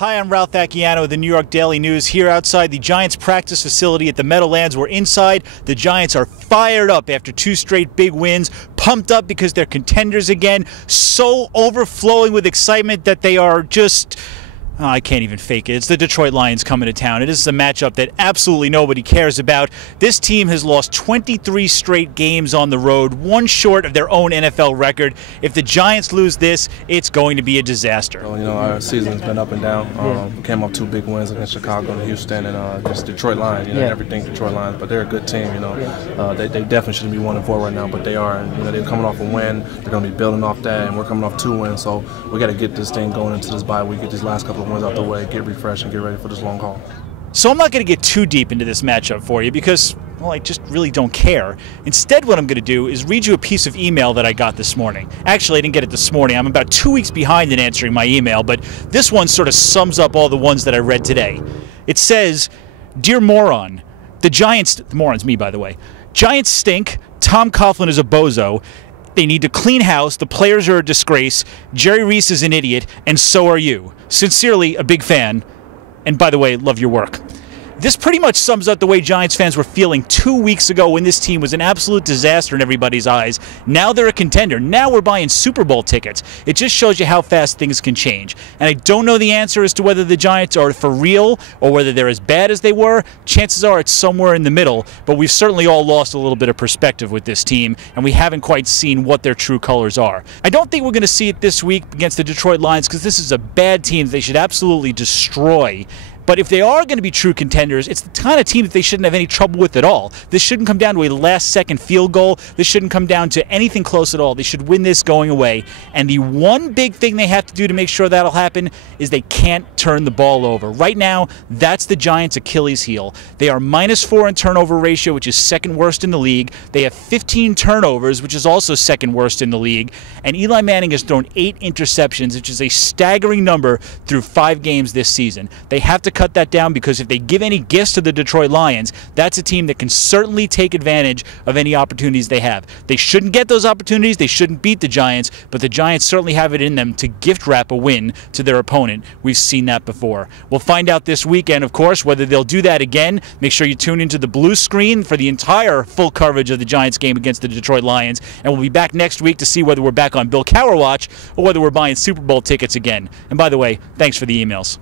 Hi, I'm Ralph Vacchiano of the New York Daily News here outside the Giants practice facility at the Meadowlands. We're inside. The Giants are fired up after 2 straight big wins, pumped up because they're contenders again, so overflowing with excitement that they are just... I can't even fake it. It's the Detroit Lions coming to town. It is a matchup that absolutely nobody cares about. This team has lost 23 straight games on the road, one short of their own NFL record. If the Giants lose this, it's going to be a disaster. Well, our season's been up and down. We came off 2 big wins against Chicago and Houston, and just Detroit Lions. Everything Detroit Lions, but they're a good team. They definitely shouldn't be 1-4 right now, but they are. And they're coming off a win. They're going to be building off that, and we're coming off 2 wins. So we got to get this thing going into this bye week. Get these last couple of wins out the way, get refreshed, and get ready for this long haul. So I'm not going to get too deep into this matchup for you because, well, I just really don't care. Instead, what I'm going to do is read you a piece of email that I got this morning. Actually, I didn't get it this morning. I'm about 2 weeks behind in answering my email, but this one sort of sums up all the ones that I read today. It says, "Dear moron, the Giants," moron's me, by the way, "Giants stink, Tom Coughlin is a bozo, they need to clean house, the players are a disgrace, Jerry Reese is an idiot, and so are you. Sincerely, a big fan. And by the way, love your work." This pretty much sums up the way Giants fans were feeling 2 weeks ago when this team was an absolute disaster in everybody's eyes. Now they're a contender. Now we're buying Super Bowl tickets. It just shows you how fast things can change. And I don't know the answer as to whether the Giants are for real or whether they're as bad as they were. Chances are it's somewhere in the middle, but we've certainly all lost a little bit of perspective with this team, and we haven't quite seen what their true colors are. I don't think we're going to see it this week against the Detroit Lions because this is a bad team they should absolutely destroy. But if they are going to be true contenders, it's the kind of team that they shouldn't have any trouble with at all. This shouldn't come down to a last-second field goal. This shouldn't come down to anything close at all. They should win this going away. And the one big thing they have to do to make sure that'll happen is they can't turn the ball over. Right now, that's the Giants' Achilles heel. They are -4 in turnover ratio, which is second worst in the league. They have 15 turnovers, which is also second worst in the league. And Eli Manning has thrown 8 interceptions, which is a staggering number through 5 games this season. They have to cut that down because if they give any gifts to the Detroit Lions, that's a team that can certainly take advantage of any opportunities they have. They shouldn't get those opportunities. They shouldn't beat the Giants, but the Giants certainly have it in them to gift wrap a win to their opponent. We've seen that before. We'll find out this weekend, of course, whether they'll do that again. Make sure you tune into the blue screen for the entire full coverage of the Giants game against the Detroit Lions, and we'll be back next week to see whether we're back on Bill Cowher watch or whether we're buying Super Bowl tickets again. And by the way, thanks for the emails.